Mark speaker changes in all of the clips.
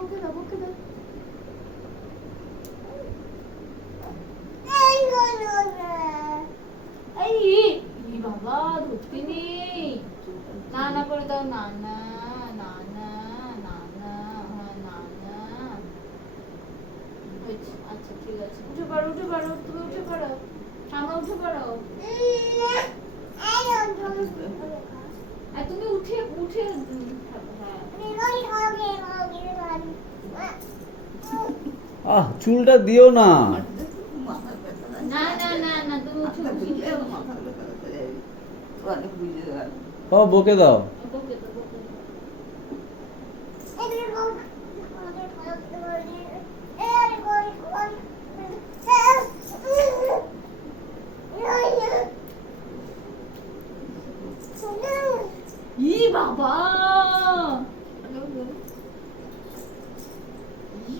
Speaker 1: bu kadar bu kadar. বাবা ধরতে নেই। না না করে দাও না না না না না না হ্যাঁ,
Speaker 2: না না।
Speaker 3: আচ্ছা ঠিক আছে।
Speaker 1: উঠে পারো উঠে পারো তুমি উঠে
Speaker 3: পারো সামনে
Speaker 1: উঠে
Speaker 3: পারো
Speaker 1: তুমি
Speaker 3: উঠে উঠে করে অনেক বুঝে গেল
Speaker 2: ও বকে দাও।
Speaker 1: বকে দাও, বকে দাও। ই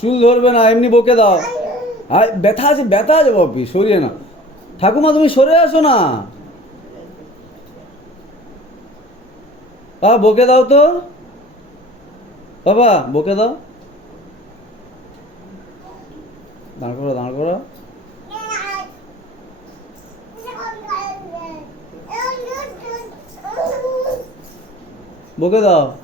Speaker 2: চুল ধরবে না, এমনি বকে দাও। আর, ব্যথা আছে ব্যথা আছে বাপি, সরিয়ে না ঠাকুমা, তুমি সরে আসো না। বাবা, বকে দাও তো। বাবা, বকে দাও। দাঁড় করো দাঁড় করো। বকে দাও।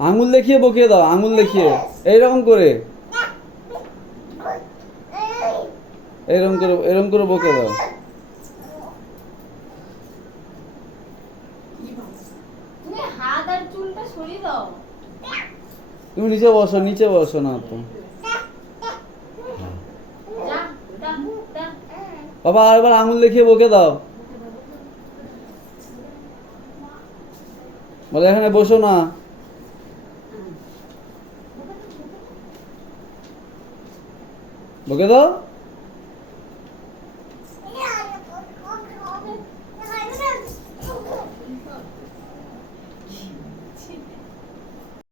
Speaker 2: আঙুল দেখিয়ে বকিয়ে দাও আঙুল দেখিয়ে। এইরকম করে। এরকম করে এরকম করে বকে দাও।
Speaker 1: তুমি
Speaker 2: নিচে বসো নিচে বসো না তো। বাবা আরেকবার আঙুল দেখিয়ে বকে দাও। বলে এখানে বসো না। 我给走。